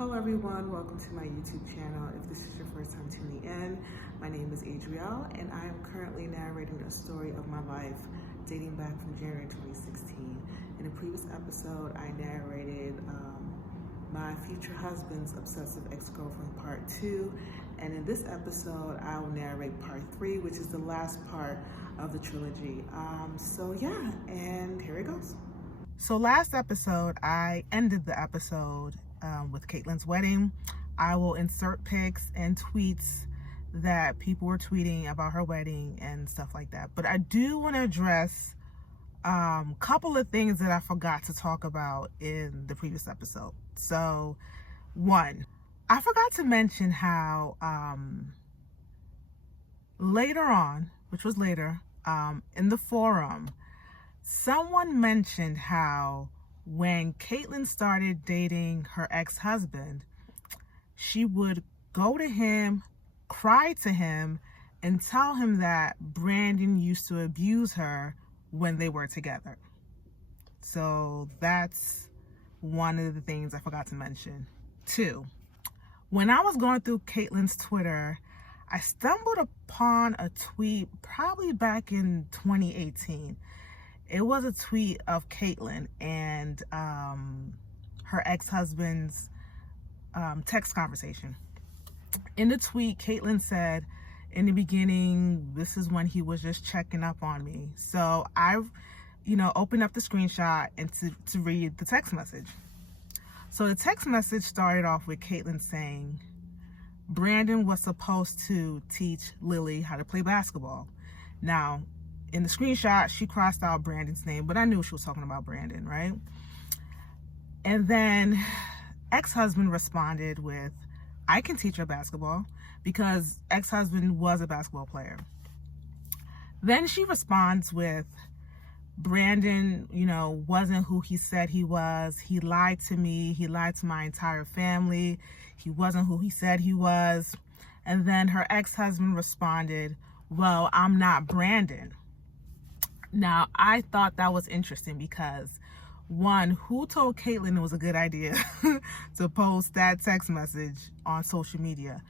Hello everyone, welcome to my YouTube channel. If this is your first time tuning in, my name is Adrielle and I am currently narrating a story of my life dating back from January 2016. In a previous episode, I narrated my future husband's obsessive ex-girlfriend part 2, and in this episode I will narrate part 3, which is the last part of the trilogy. So yeah, and here it goes. So last episode, I ended the episode with Caitlin's wedding. I will insert pics and tweets that people were tweeting about her wedding and stuff like that. But I do want to address a couple of things that I forgot to talk about in the previous episode. So, one, I forgot to mention how later on, which was later, in the forum, someone mentioned how when Caitlin started dating her ex-husband, she would go to him, cry to him, and tell him that Brandon used to abuse her when they were together. So that's one of the things I forgot to mention. 2, when I was going through Caitlin's Twitter, I stumbled upon a tweet probably back in 2018. It was a tweet of Caitlin and her ex-husband's text conversation. In the tweet, Caitlin said, in the beginning, this is when he was just checking up on me. So I, opened up the screenshot and to read the text message. So the text message started off with Caitlin saying, Brandon was supposed to teach Lily how to play basketball. Now, in the screenshot, she crossed out Brandon's name, but I knew she was talking about Brandon, right? And then ex-husband responded with, I can teach her basketball, because ex-husband was a basketball player. Then she responds with, Brandon, wasn't who he said he was. He lied to me. He lied to my entire family. He wasn't who he said he was. And then her ex-husband responded, well, I'm not Brandon. Now, I thought that was interesting because, one, who told Caitlin it was a good idea to post that text message on social media?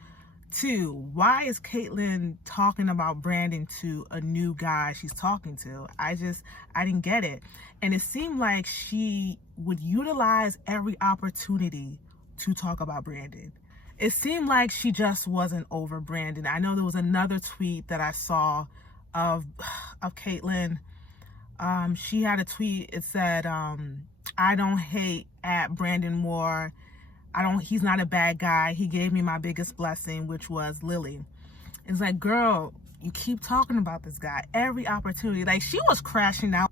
2, why is Caitlin talking about Brandon to a new guy she's talking to? I didn't get it. And it seemed like she would utilize every opportunity to talk about Brandon. It seemed like she just wasn't over Brandon. I know there was another tweet that I saw of Caitlin. She had a tweet. It said, I don't hate at Brandon Moore. He's not a bad guy. He gave me my biggest blessing, which was Lily. It's like, girl, you keep talking about this guy every opportunity. Like, she was crashing out.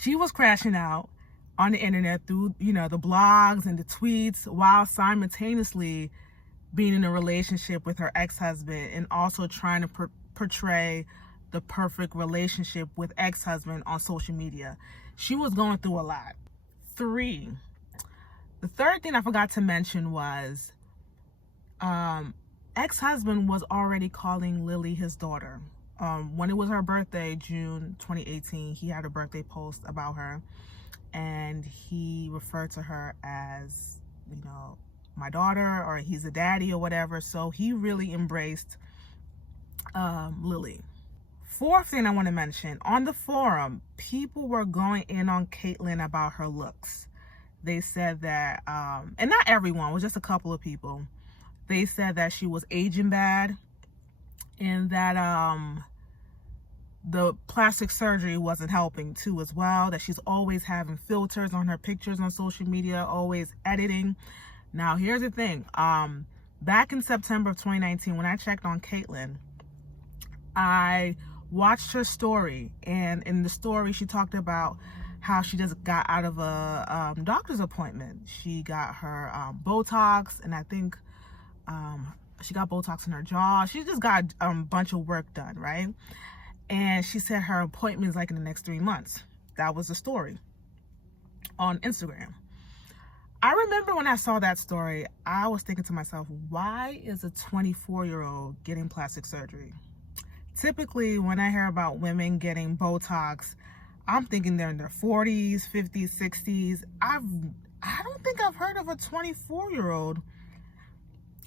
She was crashing out on the internet through, the blogs and the tweets, while simultaneously being in a relationship with her ex-husband and also trying to portray the perfect relationship with ex-husband on social media. She was going through a lot. 3, the third thing I forgot to mention was ex-husband was already calling Lily his daughter. When it was her birthday, June 2018, he had a birthday post about her, and he referred to her as, my daughter, or he's a daddy or whatever. So he really embraced Lily. 4th thing I want to mention, on the forum, people were going in on Caitlin about her looks. They said that, and not everyone, it was just a couple of people. They said that she was aging bad and that the plastic surgery wasn't helping too as well, that she's always having filters on her pictures on social media, always editing. Now, here's the thing. Back in September of 2019, when I checked on Caitlin, I watched her story, and in the story she talked about how she just got out of a doctor's appointment. She got her Botox, and I think she got Botox in her jaw. She just got a bunch of work done, right? And she said her appointment is like in the next 3 months. That was the story on Instagram. I remember when I saw that story, I was thinking to myself, why is a 24-year-old getting plastic surgery? Typically, when I hear about women getting Botox, I'm thinking they're in their 40s, 50s, 60s. I don't think I've heard of a 24-year-old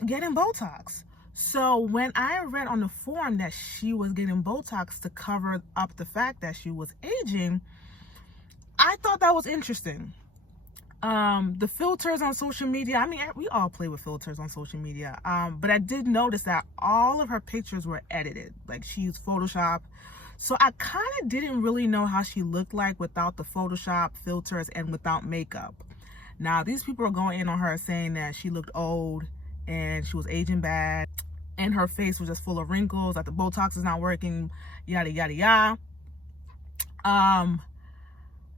getting Botox. So when I read on the forum that she was getting Botox to cover up the fact that she was aging, I thought that was interesting. The filters on social media, I mean, we all play with filters on social media, but I did notice that all of her pictures were edited. Like, she used Photoshop. So I kind of didn't really know how she looked like without the Photoshop filters and without makeup. Now, these people are going in on her saying that she looked old and she was aging bad and her face was just full of wrinkles, that the Botox is not working, yada, yada, yada.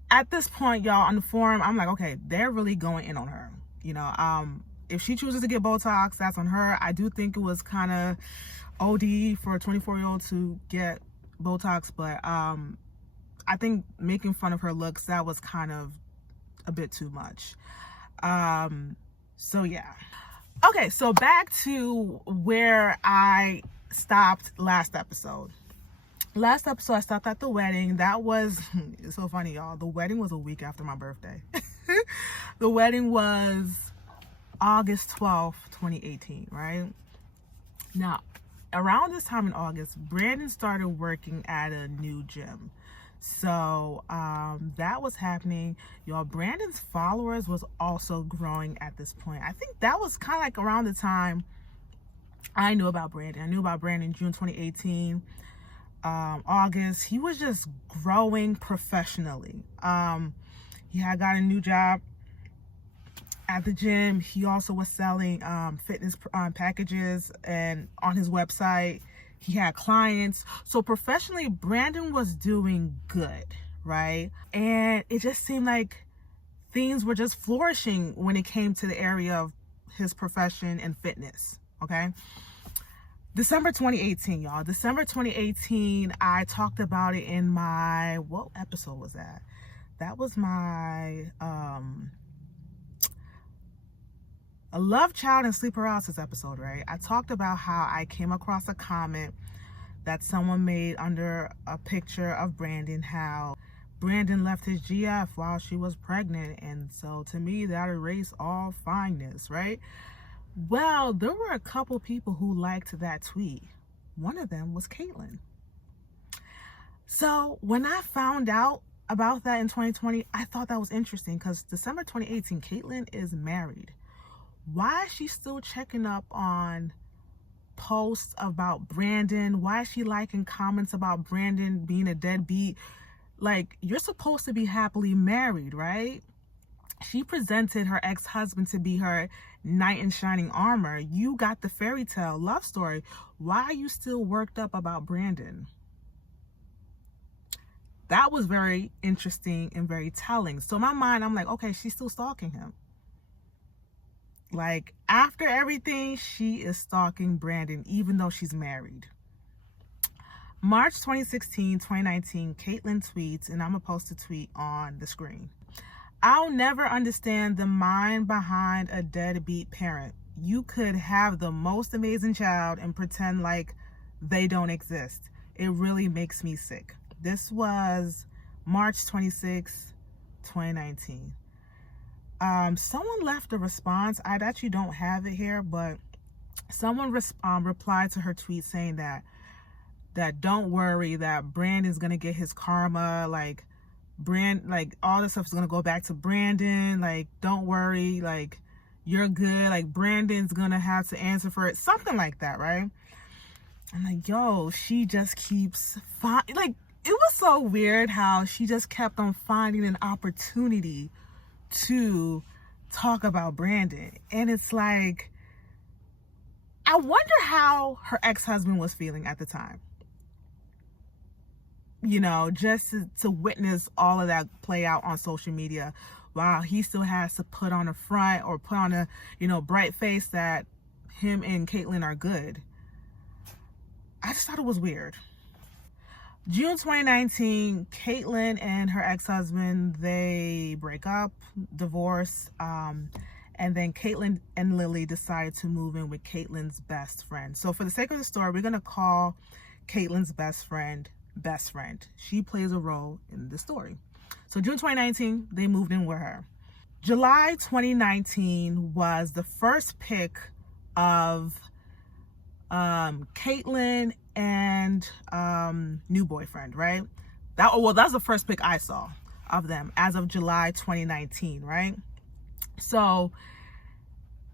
At this point, y'all, on the forum, I'm like, okay, they're really going in on her. You know, if she chooses to get Botox, that's on her. I do think it was kind of OD for a 24-year-old to get Botox, but I think making fun of her looks, that was kind of a bit too much. So yeah. Okay, so back to where I stopped last episode. Last episode, I stopped at the wedding. That was, it's so funny, y'all. The wedding was a week after my birthday. The wedding was August 12th, 2018, right? Now, around this time in August, Brandon started working at a new gym. So that was happening. Y'all, Brandon's followers was also growing at this point. I think that was kind of like around the time I knew about Brandon. I knew about Brandon in June 2018. August, he was just growing professionally. He had got a new job at the gym. He also was selling fitness packages, and on his website he had clients. So professionally, Brandon was doing good, right? And it just seemed like things were just flourishing when it came to the area of his profession and fitness. Okay. December 2018, y'all. December 2018, I talked about it in my, what episode was that? That was my a love child and sleep paralysis episode, right? I talked about how I came across a comment that someone made under a picture of Brandon, how Brandon left his GF while she was pregnant, and so to me that erased all fineness, right? Well, there were a couple people who liked that tweet. One of them was Caitlin. So when I found out about that in 2020, I thought that was interesting because December 2018, Caitlin is married. Why is she still checking up on posts about Brandon? Why is she liking comments about Brandon being a deadbeat? Like, you're supposed to be happily married, right? She presented her ex-husband to be her knight in shining armor. You got the fairy tale love story. Why are you still worked up about Brandon? That was very interesting and very telling. So in my mind, I'm like, okay, she's still stalking him. Like, after everything, she is stalking Brandon, even though she's married. March 2016, 2019, Caitlin tweets, and I'm going to post a tweet on the screen. I'll never understand the mind behind a deadbeat parent. You could have the most amazing child and pretend like they don't exist. It really makes me sick. This was March 26, 2019. Someone left a response. I actually don't have it here, but someone replied to her tweet saying that don't worry, that Brandon's gonna get his karma, like all this stuff is gonna go back to Brandon, like, don't worry, like, you're good, like, Brandon's gonna have to answer for it, something like that, right? I'm like, yo, she just keeps like, it was so weird how she just kept on finding an opportunity to talk about Brandon. And it's like, I wonder how her ex-husband was feeling at the time. You know, just to witness all of that play out on social media, while he still has to put on a front or put on a, you know, bright face that him and Caitlin are good. I just thought it was weird. June 2019, Caitlin and her ex-husband, they break up, divorce, and then Caitlin and Lily decided to move in with Caitlin's best friend. So for the sake of the story, we're going to call Caitlin's best friend. She plays a role in the story. So June 2019, they moved in with her. July 2019 was the first pic of Caitlyn and new boyfriend, right? That's the first pic I saw of them as of July 2019, right? So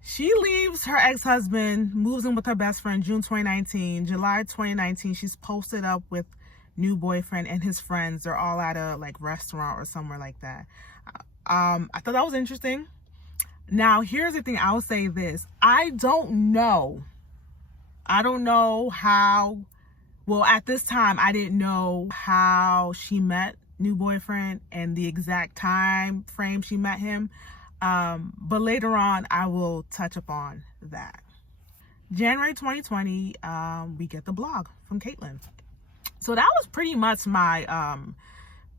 she leaves her ex-husband, moves in with her best friend June 2019. July 2019, she's posted up with new boyfriend and his friends. They're all at a like restaurant or somewhere like that. I thought that was interesting. Now, here's the thing. I'll say this. I don't know how, well, at this time, I didn't know how she met new boyfriend and the exact time frame she met him. But later on, I will touch upon that. January 2020, we get the blog from Caitlyn. So that was pretty much my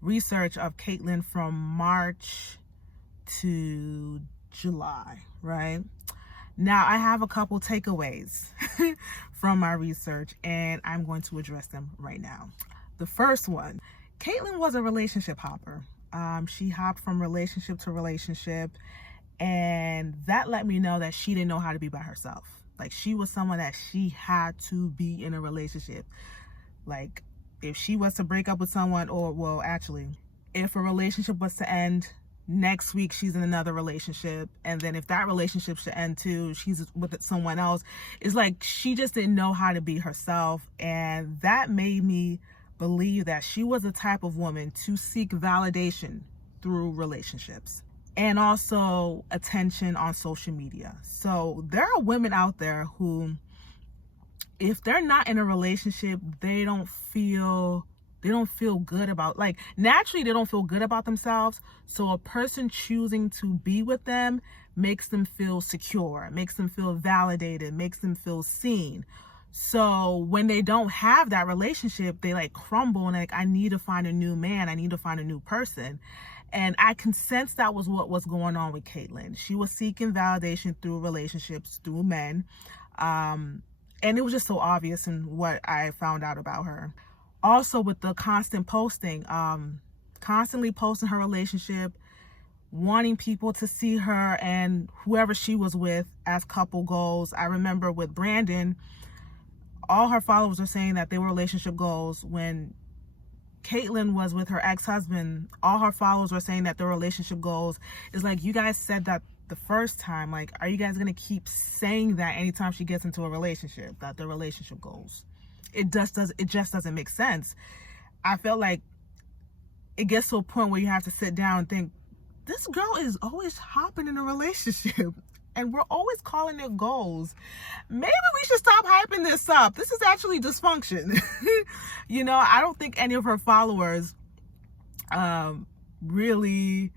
research of Caitlyn from March to July, right? Now, I have a couple takeaways from my research, and I'm going to address them right now. The first one, Caitlyn was a relationship hopper. She hopped from relationship to relationship, and that let me know that she didn't know how to be by herself. Like, she was someone that she had to be in a relationship. Like, if she was to break up with someone, or, well, actually, if a relationship was to end, next week she's in another relationship, and then if that relationship should end too, she's with someone else. It's like she just didn't know how to be herself, and that made me believe that she was the type of woman to seek validation through relationships and also attention on social media. So there are women out there who, if they're not in a relationship, they don't feel good about, like, naturally they don't feel good about themselves. So a person choosing to be with them makes them feel secure, makes them feel validated, makes them feel seen. So when they don't have that relationship, they like crumble and like, I need to find a new man, I need to find a new person. And I can sense that was what was going on with Caitlyn. She was seeking validation through relationships, through men. And it was just so obvious in what I found out about her. Also, with the constant posting, constantly posting her relationship, wanting people to see her and whoever she was with as couple goals. I remember with Brandon, all her followers were saying that they were relationship goals. When Caitlyn was with her ex-husband, all her followers were saying that their relationship goals. Is like, you guys said that the first time. Like, are you guys gonna keep saying that anytime she gets into a relationship, that their relationship goals? It just doesn't make sense. I felt like it gets to a point where you have to sit down and think, this girl is always hopping in a relationship and we're always calling it goals. Maybe we should stop hyping this up. This is actually dysfunction. You know, I don't think any of her followers really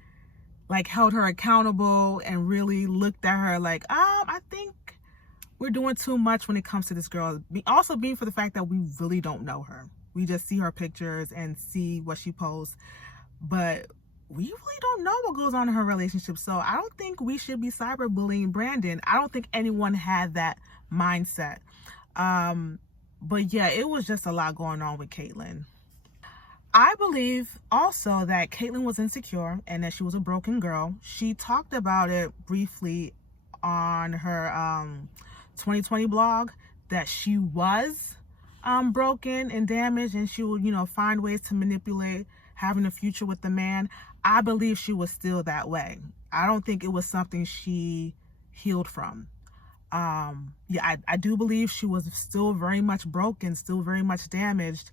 like held her accountable and really looked at her like, I think we're doing too much when it comes to this girl. Also being for the fact that we really don't know her. We just see her pictures and see what she posts, but we really don't know what goes on in her relationship. So I don't think we should be cyberbullying Brandon. I don't think anyone had that mindset. But yeah, it was just a lot going on with Caitlyn. I believe also that Caitlyn was insecure and that she was a broken girl. She talked about it briefly on her 2020 blog, that she was broken and damaged, and she would, find ways to manipulate having a future with the man. I believe she was still that way. I don't think it was something she healed from. I do believe she was still very much broken, still very much damaged.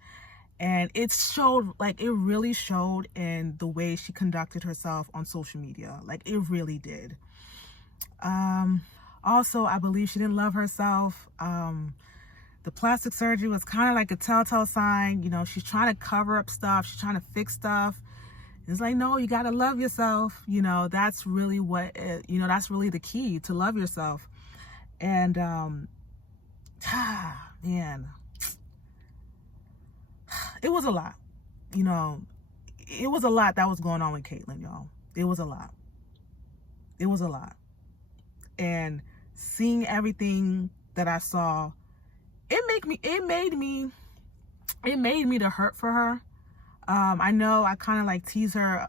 And it showed, like, it really showed in the way she conducted herself on social media. Like, it really did. Also, I believe she didn't love herself. The plastic surgery was kind of like a telltale sign. She's trying to cover up stuff. She's trying to fix stuff. It's like, no, you got to love yourself. That's really that's really the key, to love yourself. And, man, it was a lot. It was a lot that was going on with Caitlyn, y'all. It was a lot. It was a lot. And seeing everything that I saw, it made me to hurt for her. I know I kind of like tease her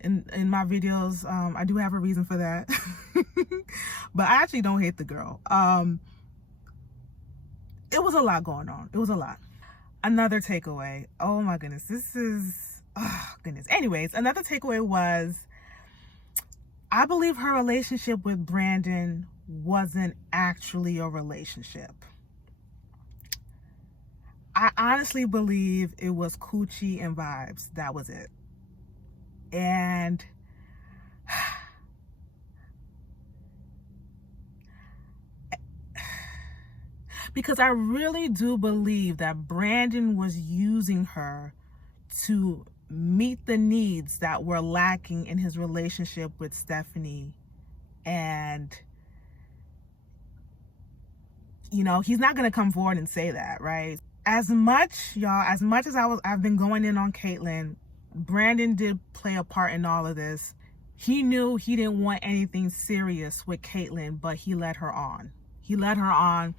in my videos. I do have a reason for that. But I actually don't hate the girl. It was a lot going on. It was a lot. Another takeaway. Oh my goodness. This is, oh goodness. Anyways, another takeaway was, I believe her relationship with Brandon wasn't actually a relationship. I honestly believe it was coochie and vibes. That was it. And because I really do believe that Brandon was using her to meet the needs that were lacking in his relationship with Stephanie. And, you know, he's not going to come forward and say that, right? As much, y'all, as much as I've been going in on Caitlyn, Brandon did play a part in all of this. He knew he didn't want anything serious with Caitlyn, but he led her on. He led her on,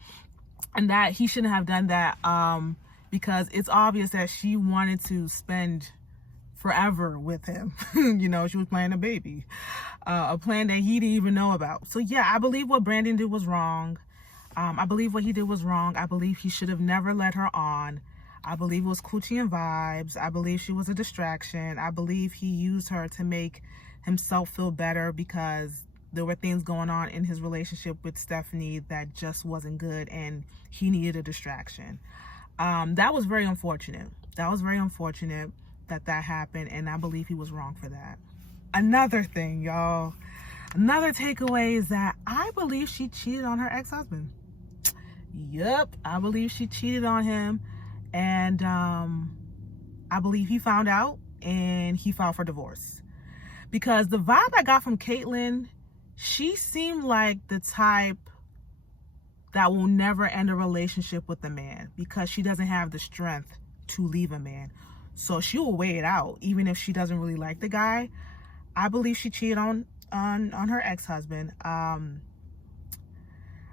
and that he shouldn't have done that, because it's obvious that she wanted to spend forever with him. You know, she was planning a baby, a plan that he didn't even know about. So yeah, I believe what Brandon did was wrong. I believe what he did was wrong. I believe he should have never led her on. I believe it was coochie and vibes. I believe she was a distraction. I believe he used her to make himself feel better because there were things going on in his relationship with Stephanie that just wasn't good, and he needed a distraction. That was very unfortunate. That was very unfortunate that happened, and I believe he was wrong for that. Another thing, y'all, another takeaway is that I believe she cheated on her ex-husband. Yep, I believe she cheated on him, and I believe he found out and he filed for divorce. Because the vibe I got from Caitlyn, she seemed like the type that will never end a relationship with a man because she doesn't have the strength to leave a man. So she will wait it out, even if she doesn't really like the guy. I believe she cheated on her ex-husband.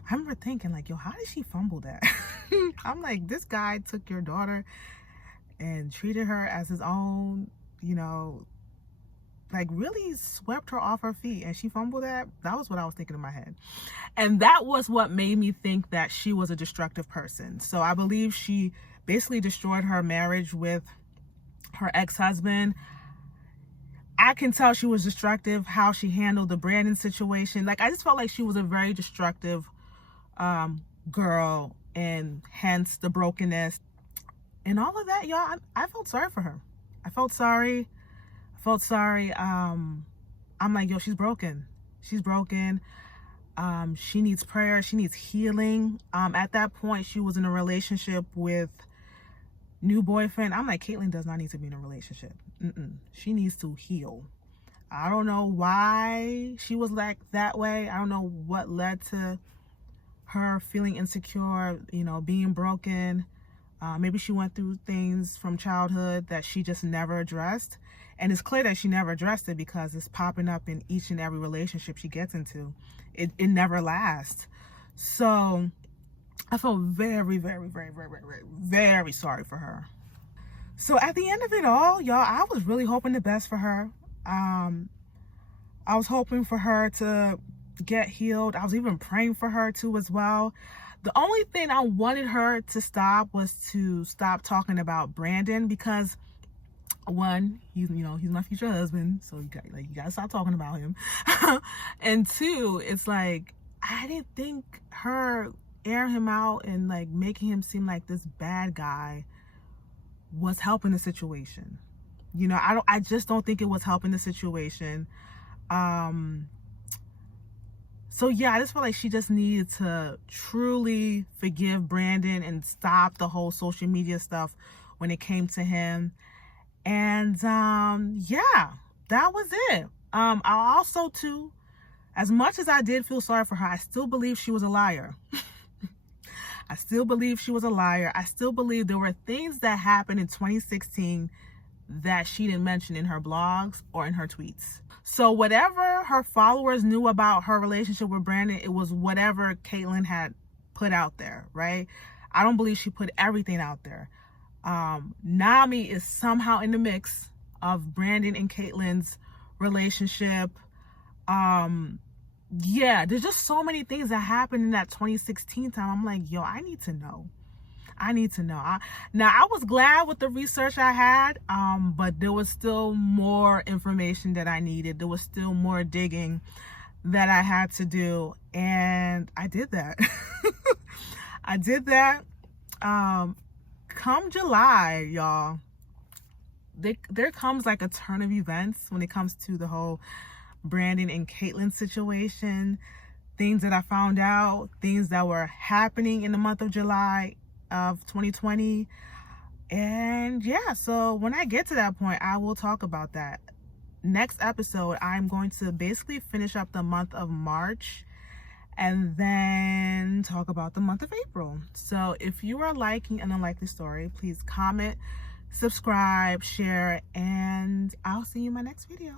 I remember thinking, like, yo, how did she fumble that? I'm like, this guy took your daughter and treated her as his own, you know, like really swept her off her feet, and she fumbled that. That was what I was thinking in my head. And that was what made me think that she was a destructive person. So I believe she basically destroyed her marriage with her ex-husband. I can tell she was destructive, how she handled the Brandon situation. Like, I just felt like she was a very destructive girl, and hence the brokenness and all of that, y'all. I felt sorry for her. I felt sorry. I'm like, yo, she's broken. She needs prayer. She needs healing. At that point, she was in a relationship with new boyfriend. I'm like, Caitlyn does not need to be in a relationship. She needs to heal. I don't know why she was like that way. I don't know what led to her feeling insecure, you know, being broken. Maybe she went through things from childhood that she just never addressed. And it's clear that she never addressed it because it's popping up in each and every relationship she gets into. It never lasts. So I felt very, very, very, very, very, very, very sorry for her. So at the end of it all, y'all, I was really hoping the best for her. I was hoping for her to get healed. I was even praying for her too as well. The only thing I wanted her to stop was to stop talking about Brandon, because one, he's my future husband, so you gotta stop talking about him. And two, it's like, I didn't think her airing him out and like making him seem like this bad guy was helping the situation. You know, I just don't think it was helping the situation. So yeah, I just feel like she just needed to truly forgive Brandon and stop the whole social media stuff when it came to him. And yeah, that was it. I also too, as much as I did feel sorry for her, I still believe she was a liar. I still believe she was a liar. I still believe there were things that happened in 2016 that she didn't mention in her blogs or in her tweets. So whatever her followers knew about her relationship with Brandon, it was whatever Caitlyn had put out there, right? I don't believe she put everything out there. Nami is somehow in the mix of Brandon and Caitlyn's relationship. Yeah, there's just so many things that happened in that 2016 time. I'm like, yo, I need to know. Now, I was glad with the research I had, but there was still more information that I needed. There was still more digging that I had to do, and I did that. I did that. Come July, y'all, there comes like a turn of events when it comes to the whole Brandon and Caitlyn situation. Things that I found out, things that were happening in the month of July of 2020. And yeah, so when I get to that point, I will talk about that. Next episode, I'm going to basically finish up the month of March and then talk about the month of April. So if you are liking an unlikely story, please comment, subscribe, share, and I'll see you in my next video.